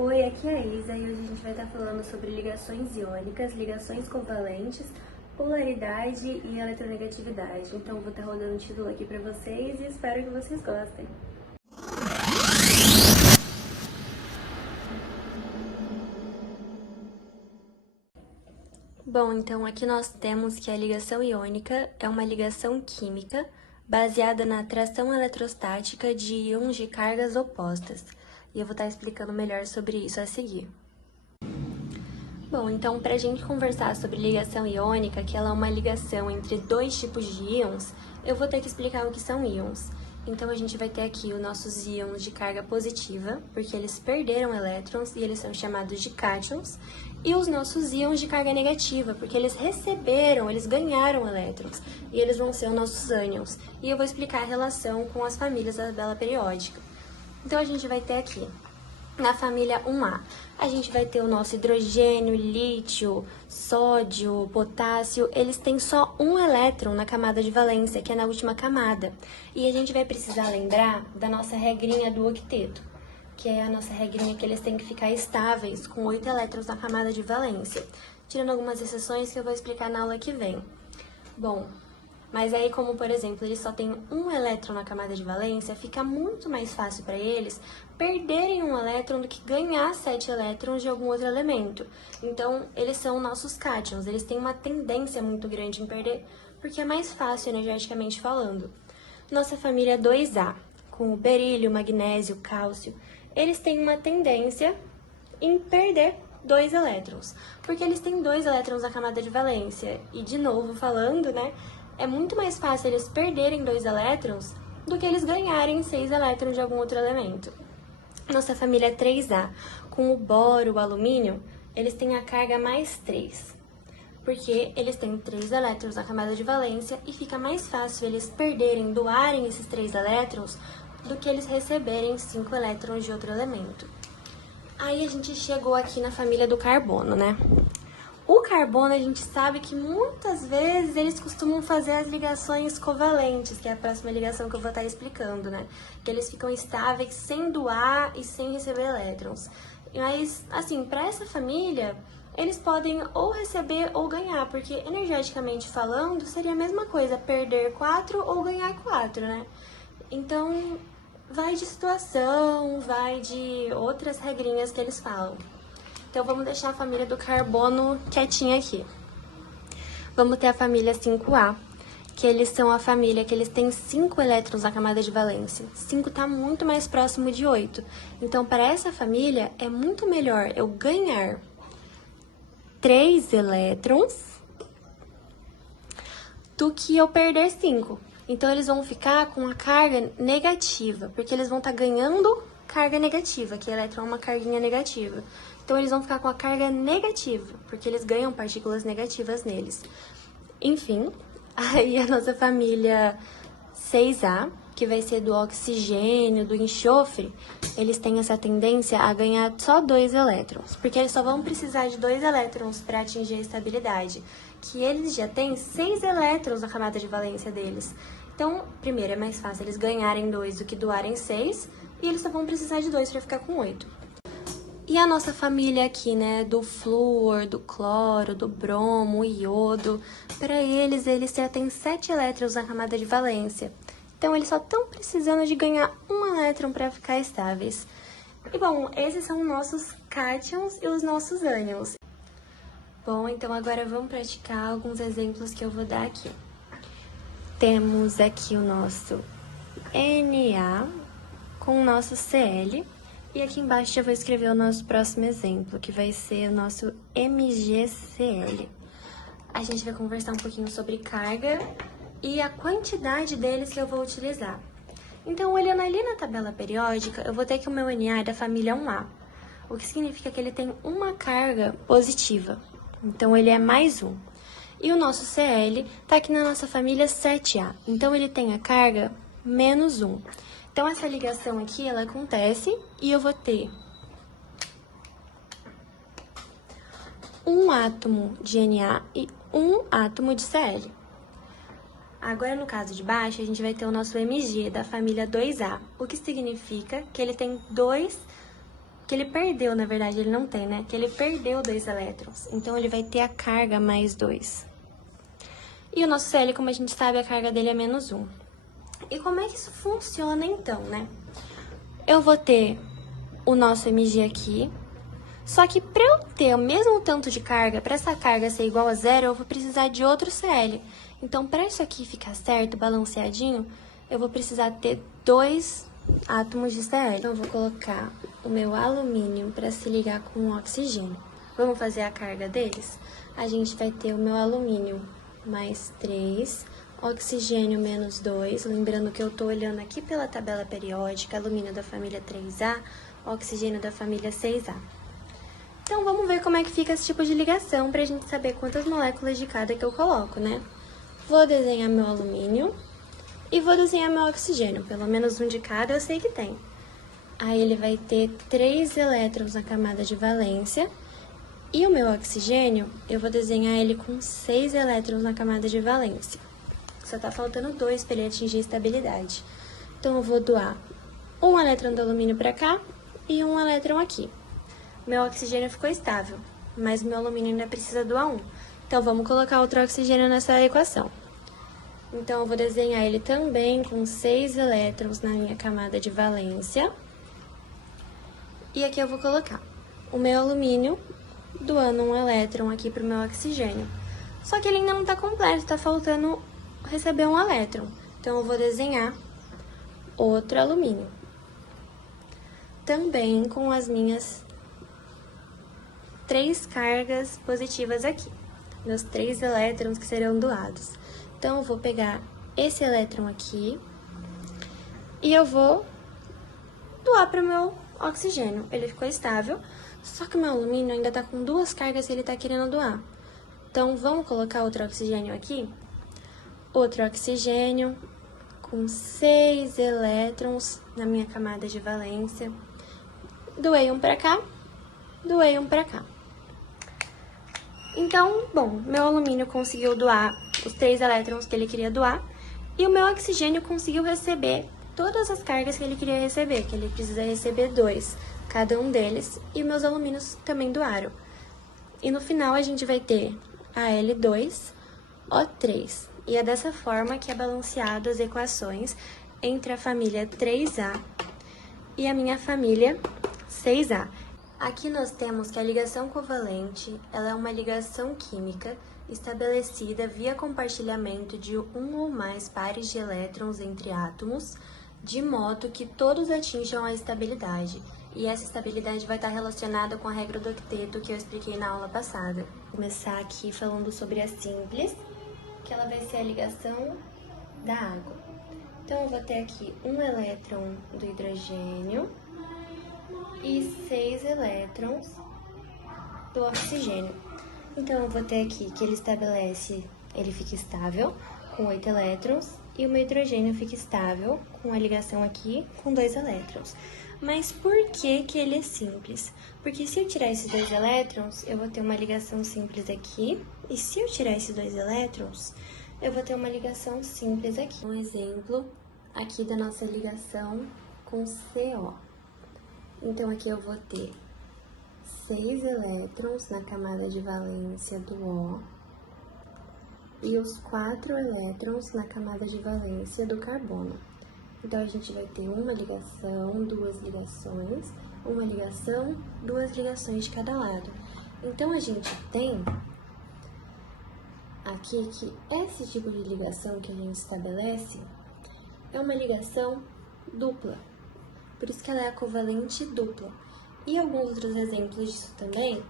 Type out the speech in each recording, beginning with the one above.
Oi, aqui é a Isa e hoje a gente vai estar falando sobre ligações iônicas, ligações covalentes, polaridade e eletronegatividade. Então eu vou estar rodando o título aqui para vocês e espero que vocês gostem. Bom, então aqui nós temos que a ligação iônica é uma ligação química baseada na atração eletrostática de íons de cargas opostas. E eu vou estar explicando melhor sobre isso a seguir. Bom, então para a gente conversar sobre ligação iônica, que ela é uma ligação entre dois tipos de íons, eu vou ter que explicar o que são íons. Então a gente vai ter aqui os nossos íons de carga positiva, porque eles perderam elétrons e eles são chamados de cátions, e os nossos íons de carga negativa, porque eles receberam, eles ganharam elétrons, e eles vão ser os nossos ânions. E eu vou explicar a relação com as famílias da tabela periódica. Então a gente vai ter aqui, na família 1A, a gente vai ter o nosso hidrogênio, lítio, sódio, potássio, eles têm só um elétron na camada de valência, que é na última camada. E a gente vai precisar lembrar da nossa regrinha do octeto, que é a nossa regrinha que eles têm que ficar estáveis, com 8 elétrons na camada de valência, tirando algumas exceções que eu vou explicar na aula que vem. Bom, mas aí, como por exemplo, eles só têm um elétron na camada de valência, fica muito mais fácil para eles perderem um elétron do que ganhar 7 elétrons de algum outro elemento. Então, eles são nossos cátions, eles têm uma tendência muito grande em perder, porque é mais fácil energeticamente falando. Nossa família 2A, com o berílio, magnésio, cálcio, eles têm uma tendência em perder 2 elétrons, porque eles têm 2 elétrons na camada de valência. E, de novo falando, né, é muito mais fácil eles perderem 2 elétrons do que eles ganharem 6 elétrons de algum outro elemento. Nossa família 3A, com o boro, o alumínio, eles têm a carga mais 3, porque eles têm 3 elétrons na camada de valência e fica mais fácil eles perderem, doarem esses 3 elétrons do que eles receberem 5 elétrons de outro elemento. Aí a gente chegou aqui na família do carbono, né? O carbono, a gente sabe que muitas vezes eles costumam fazer as ligações covalentes, que é a próxima ligação que eu vou estar explicando, né? Que eles ficam estáveis sem doar e sem receber elétrons. Mas, assim, para essa família, eles podem ou receber ou ganhar, porque energeticamente falando, seria a mesma coisa perder 4 ou ganhar 4, né? Então, vai de situação, vai de outras regrinhas que eles falam. Então, vamos deixar a família do carbono quietinha aqui. Vamos ter a família 5A, que eles são a família que eles têm 5 elétrons na camada de valência. 5 está muito mais próximo de 8. Então, para essa família, é muito melhor eu ganhar 3 elétrons do que eu perder 5. Então, eles vão ficar com a carga negativa, porque eles vão estar ganhando carga negativa, que elétron é uma carguinha negativa. Então, eles vão ficar com a carga negativa, porque eles ganham partículas negativas neles. Enfim, aí a nossa família 6A, que vai ser do oxigênio, do enxofre, eles têm essa tendência a ganhar só 2 elétrons, porque eles só vão precisar de 2 elétrons para atingir a estabilidade, que eles já têm 6 elétrons na camada de valência deles. Então, primeiro, é mais fácil eles ganharem 2 do que doarem 6, e eles só vão precisar de 2 para ficar com 8. E a nossa família aqui, né, do flúor, do cloro, do bromo, iodo, para eles já têm 7 elétrons na camada de valência. Então, eles só estão precisando de ganhar 1 elétron para ficar estáveis. E, bom, esses são os nossos cátions e os nossos ânions. Bom, então agora vamos praticar alguns exemplos que eu vou dar aqui. Temos aqui o nosso Na com o nosso Cl. E aqui embaixo já vou escrever o nosso próximo exemplo, que vai ser o nosso MgCl. A gente vai conversar um pouquinho sobre carga e a quantidade deles que eu vou utilizar. Então, olhando ali na tabela periódica, eu vou ter que o meu Na é da família 1A, o que significa que ele tem uma carga positiva. Então, ele é mais 1. E o nosso Cl está aqui na nossa família 7A, então ele tem a carga menos 1. Então, essa ligação aqui, ela acontece e eu vou ter um átomo de Na e um átomo de Cl. Agora, no caso de baixo, a gente vai ter o nosso Mg da família 2A, o que significa que ele tem 2 que ele perdeu, na verdade, ele não tem, né? Que ele perdeu 2 elétrons. Então, ele vai ter a carga mais 2. E o nosso Cl, como a gente sabe, a carga dele é menos 1. E como é que isso funciona, então, né? Eu vou ter o nosso Mg aqui, só que para eu ter o mesmo tanto de carga, para essa carga ser igual a 0, eu vou precisar de outro Cl. Então, para isso aqui ficar certo, balanceadinho, eu vou precisar ter 2 átomos de Cl. Então, eu vou colocar o meu alumínio para se ligar com o oxigênio. Vamos fazer a carga deles? A gente vai ter o meu alumínio mais 3, oxigênio menos 2, lembrando que eu estou olhando aqui pela tabela periódica, alumínio da família 3A, oxigênio da família 6A. Então, vamos ver como é que fica esse tipo de ligação para a gente saber quantas moléculas de cada que eu coloco, né? Vou desenhar meu alumínio e vou desenhar meu oxigênio, pelo menos um de cada eu sei que tem. Aí ele vai ter 3 elétrons na camada de valência. E o meu oxigênio, eu vou desenhar ele com 6 elétrons na camada de valência. Só tá faltando 2 para ele atingir a estabilidade. Então, eu vou doar um elétron do alumínio para cá e um elétron aqui. Meu oxigênio ficou estável, mas meu alumínio ainda precisa doar um. Então, vamos colocar outro oxigênio nessa equação. Então, eu vou desenhar ele também com 6 elétrons na minha camada de valência. E aqui eu vou colocar o meu alumínio doando um elétron aqui para o meu oxigênio. Só que ele ainda não está completo, está faltando receber um elétron. Então, eu vou desenhar outro alumínio. Também com as minhas 3 cargas positivas aqui. Meus 3 elétrons que serão doados. Então, eu vou pegar esse elétron aqui e eu vou doar para o meu oxigênio. Ele ficou estável. Só que o meu alumínio ainda tá com 2 cargas que ele tá querendo doar. Então, vamos colocar outro oxigênio aqui. Outro oxigênio com 6 elétrons na minha camada de valência. Doei um pra cá, doei um pra cá. Então, bom, meu alumínio conseguiu doar os 3 elétrons que ele queria doar. E o meu oxigênio conseguiu receber todas as cargas que ele queria receber, que ele precisa receber 2. Cada um deles, e meus alumínios também doaram. E no final a gente vai ter Al2O3. E é dessa forma que é balanceado as equações entre a família 3A e a minha família 6A. Aqui nós temos que a ligação covalente, ela é uma ligação química estabelecida via compartilhamento de um ou mais pares de elétrons entre átomos, de modo que todos atinjam a estabilidade. E essa estabilidade vai estar relacionada com a regra do octeto que eu expliquei na aula passada. Vou começar aqui falando sobre a simples, que ela vai ser a ligação da água. Então, eu vou ter aqui um elétron do hidrogênio e 6 elétrons do oxigênio. Então, eu vou ter aqui que ele fica estável com 8 elétrons e o meu hidrogênio fica estável com a ligação aqui com 2 elétrons. Mas por que que ele é simples? Porque se eu tirar esses 2 elétrons, eu vou ter uma ligação simples aqui. E se eu tirar esses 2 elétrons, eu vou ter uma ligação simples aqui. Um exemplo aqui da nossa ligação com CO. Então, aqui eu vou ter 6 elétrons na camada de valência do O e os 4 elétrons na camada de valência do carbono. Então, a gente vai ter uma ligação, 2 ligações, uma ligação, 2 ligações de cada lado. Então, a gente tem aqui que esse tipo de ligação que a gente estabelece é uma ligação dupla. Por isso que ela é a covalente dupla. E alguns outros exemplos disso também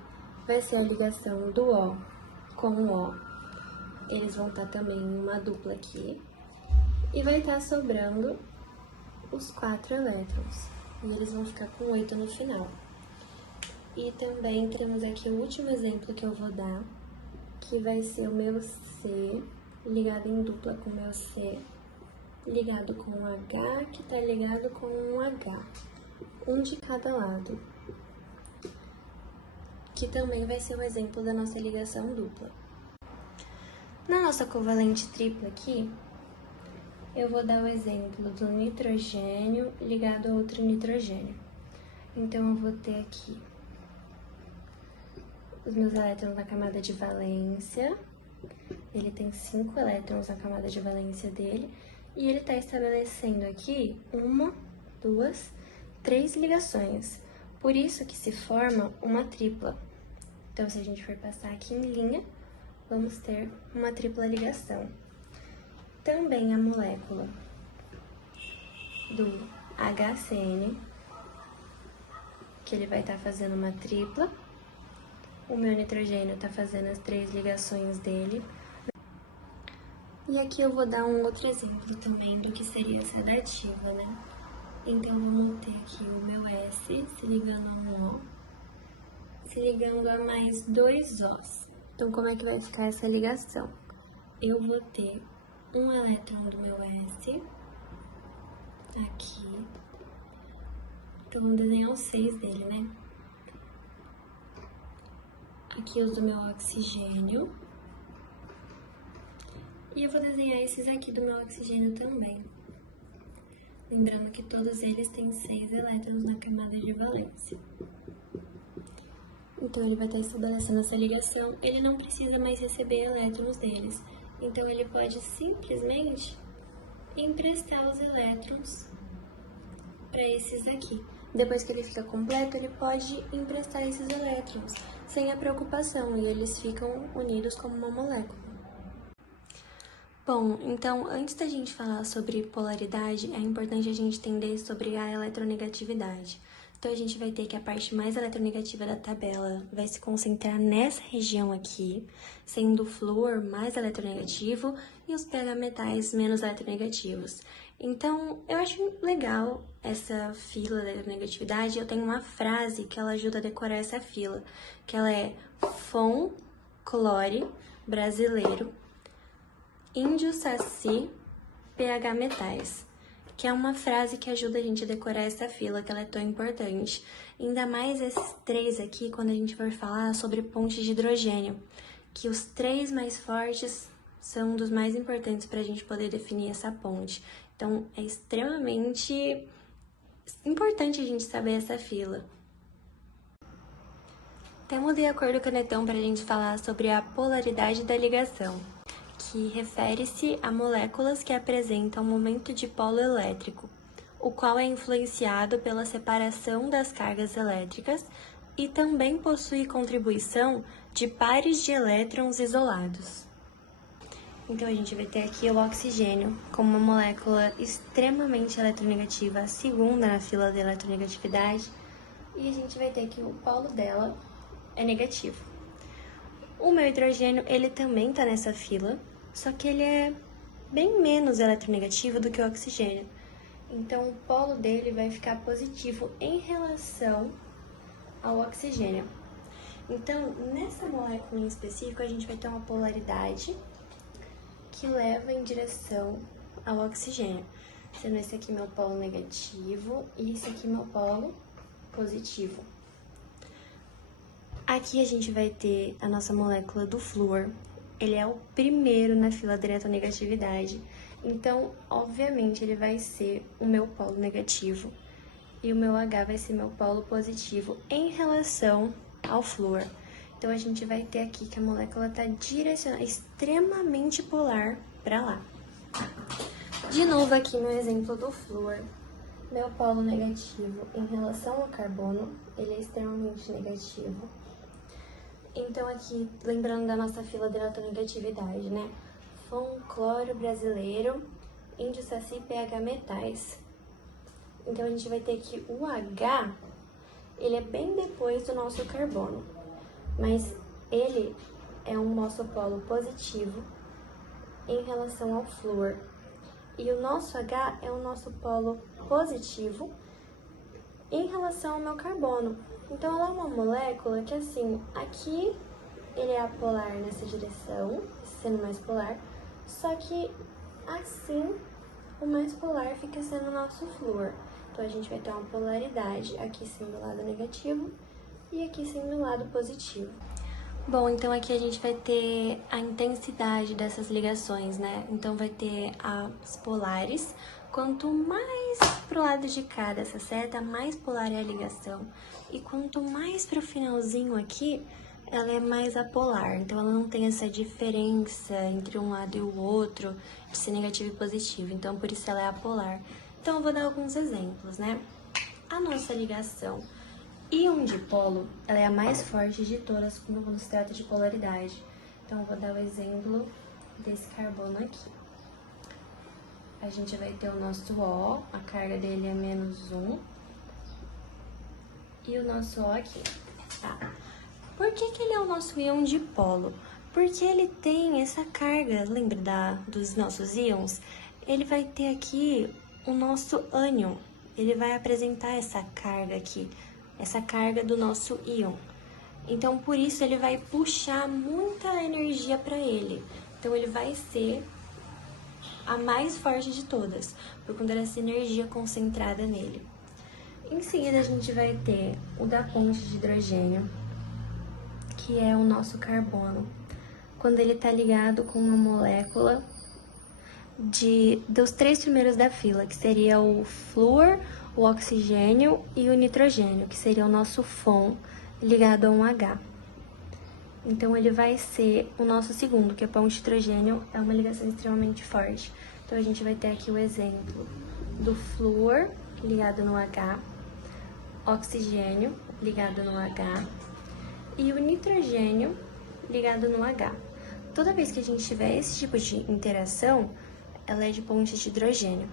vai ser a ligação do O com o O. Eles vão estar também em uma dupla aqui. E vai estar sobrando os 4 elétrons. E eles vão ficar com 8 no final. E também temos aqui o último exemplo que eu vou dar, que vai ser o meu C ligado em dupla com o meu C, ligado com um H, que está ligado com um H. Um de cada lado. Que também vai ser o exemplo da nossa ligação dupla. Na nossa covalente tripla aqui, eu vou dar o exemplo do nitrogênio ligado a outro nitrogênio. Então, eu vou ter aqui os meus elétrons na camada de valência. Ele tem 5 elétrons na camada de valência dele. E ele está estabelecendo aqui 1, 2, 3 ligações. Por isso que se forma uma tripla. Então, se a gente for passar aqui em linha, vamos ter uma tripla ligação. Também a molécula do HCN, que ele vai estar fazendo uma tripla. O meu nitrogênio está fazendo as 3 ligações dele. E aqui eu vou dar um outro exemplo também do que seria essa dativa, né? Então, vamos ter aqui o meu S se ligando a um O, se ligando a mais 2 Os. Então, como é que vai ficar essa ligação? Eu vou ter um elétron do meu S aqui. Então, vamos desenhar os 6 dele, né? Aqui os do meu oxigênio. E eu vou desenhar esses aqui do meu oxigênio também. Lembrando que todos eles têm 6 elétrons na camada de valência. Então, ele vai estar estabelecendo essa ligação. Ele não precisa mais receber elétrons deles. Então, ele pode simplesmente emprestar os elétrons para esses aqui. Depois que ele fica completo, ele pode emprestar esses elétrons sem a preocupação, e eles ficam unidos como uma molécula. Bom, então, antes da gente falar sobre polaridade, é importante a gente entender sobre a eletronegatividade. Então, a gente vai ter que a parte mais eletronegativa da tabela vai se concentrar nessa região aqui, sendo o flúor mais eletronegativo e os pH metais menos eletronegativos. Então, eu acho legal essa fila da eletronegatividade. Eu tenho uma frase que ela ajuda a decorar essa fila, que ela é FON, clore, brasileiro, índio, saci, pH metais, que é uma frase que ajuda a gente a decorar essa fila, que ela é tão importante. Ainda mais esses 3 aqui, quando a gente for falar sobre pontes de hidrogênio, que os 3 mais fortes são dos mais importantes para a gente poder definir essa ponte. Então, é extremamente importante a gente saber essa fila. Até mudei a cor do canetão para a gente falar sobre a polaridade da ligação, que refere-se a moléculas que apresentam momento de polo elétrico, o qual é influenciado pela separação das cargas elétricas e também possui contribuição de pares de elétrons isolados. Então, a gente vai ter aqui o oxigênio como uma molécula extremamente eletronegativa, a segunda na fila da eletronegatividade, e a gente vai ter que o polo dela é negativo. O meu hidrogênio, ele também está nessa fila, só que ele é bem menos eletronegativo do que o oxigênio. Então, o polo dele vai ficar positivo em relação ao oxigênio. Então, nessa molécula em específico, a gente vai ter uma polaridade que leva em direção ao oxigênio, sendo esse aqui meu polo negativo e esse aqui meu polo positivo. Aqui a gente vai ter a nossa molécula do flúor. Ele é o primeiro na fila da eletronegatividade, então, obviamente, ele vai ser o meu polo negativo e o meu H vai ser meu polo positivo em relação ao flúor. Então, a gente vai ter aqui que a molécula está direcionada, extremamente polar para lá. De novo aqui no exemplo do flúor, meu polo negativo em relação ao carbono, ele é extremamente negativo. Então, aqui, lembrando da nossa fila de eletronegatividade, né? FON, cloro, brasileiro, índio, saci, pH metais. Então, a gente vai ter que o H, ele é bem depois do nosso carbono, mas ele é um nosso polo positivo em relação ao flúor. E o nosso H é o nosso polo positivo em relação ao meu carbono. Então, ela é uma molécula que, assim, aqui ele é apolar nessa direção, sendo mais polar, só que, assim, o mais polar fica sendo o nosso flúor. Então, a gente vai ter uma polaridade aqui sendo o lado negativo e aqui sendo o lado positivo. Bom, então aqui a gente vai ter a intensidade dessas ligações, né? Então, vai ter as polares, Quanto mais pro lado de cá dessa seta, mais polar é a ligação. E quanto mais pro finalzinho aqui, ela é mais apolar. Então, ela não tem essa diferença entre um lado e o outro, de ser negativo e positivo. Então, por isso ela é apolar. Então, eu vou dar alguns exemplos, né? A nossa ligação íon dipolo, ela é a mais forte de todas quando se trata de polaridade. Então, eu vou dar o exemplo desse carbono aqui. A gente vai ter o nosso O, a carga dele é -1. E o nosso O aqui, tá? Por que ele é o nosso íon dipolo? Porque ele tem essa carga, lembra dos nossos íons? Ele vai ter aqui o nosso ânion. Ele vai apresentar essa carga aqui, essa carga do nosso íon. Então, por isso, ele vai puxar muita energia para ele. Então, ele vai ser a mais forte de todas, por conta dessa energia concentrada nele. Em seguida, a gente vai ter o da ponte de hidrogênio, que é o nosso carbono, quando ele está ligado com uma molécula dos 3 primeiros da fila, que seria o flúor, o oxigênio e o nitrogênio, que seria o nosso FON ligado a um H. Então, ele vai ser o nosso segundo, que é ponte de hidrogênio, é uma ligação extremamente forte. Então, a gente vai ter aqui o exemplo do flúor ligado no H, oxigênio ligado no H e o nitrogênio ligado no H. Toda vez que a gente tiver esse tipo de interação, ela é de ponte de hidrogênio.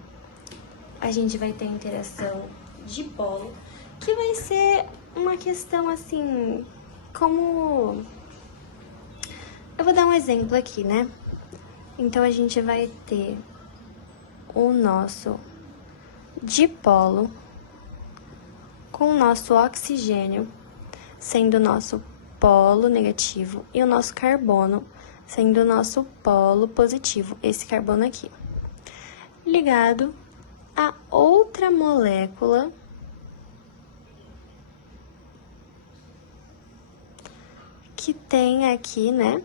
A gente vai ter a interação dipolo, que vai ser uma questão assim, como... Eu vou dar um exemplo aqui, né? Então, a gente vai ter o nosso dipolo com o nosso oxigênio sendo o nosso polo negativo e o nosso carbono sendo o nosso polo positivo, esse carbono aqui, ligado a outra molécula que tem aqui, né,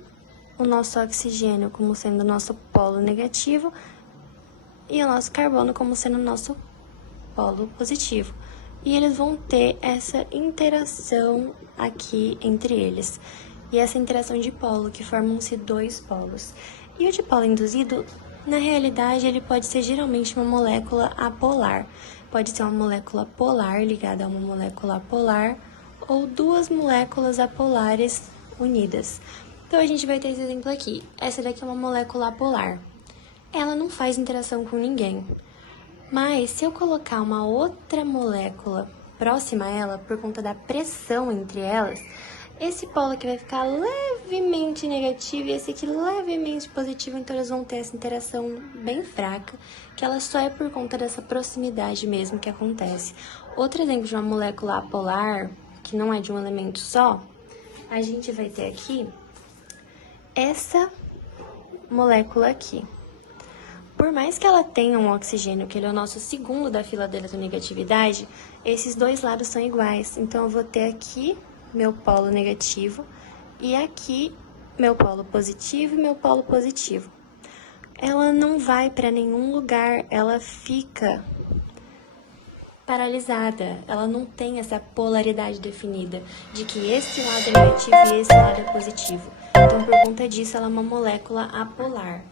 o nosso oxigênio como sendo o nosso polo negativo e o nosso carbono como sendo o nosso polo positivo. E eles vão ter essa interação aqui entre eles. E essa interação de polo, que formam-se 2 polos. E o dipolo induzido, na realidade, ele pode ser geralmente uma molécula apolar. Pode ser uma molécula polar ligada a uma molécula apolar, ou 2 moléculas apolares unidas. Então, a gente vai ter esse exemplo aqui. Essa daqui é uma molécula apolar. Ela não faz interação com ninguém. Mas, se eu colocar uma outra molécula próxima a ela, por conta da pressão entre elas, esse polo aqui vai ficar levemente negativo e esse aqui levemente positivo, então eles vão ter essa interação bem fraca, que ela só é por conta dessa proximidade mesmo que acontece. Outro exemplo de uma molécula apolar, que não é de um elemento só, a gente vai ter aqui essa molécula aqui. Por mais que ela tenha um oxigênio, que ele é o nosso segundo da fila da eletronegatividade, esses 2 lados são iguais. Então, eu vou ter aqui meu polo negativo e aqui meu polo positivo e meu polo positivo. Ela não vai para nenhum lugar, ela fica paralisada. Ela não tem essa polaridade definida, de que esse lado é negativo e esse lado é positivo. Então, por conta disso, ela é uma molécula apolar.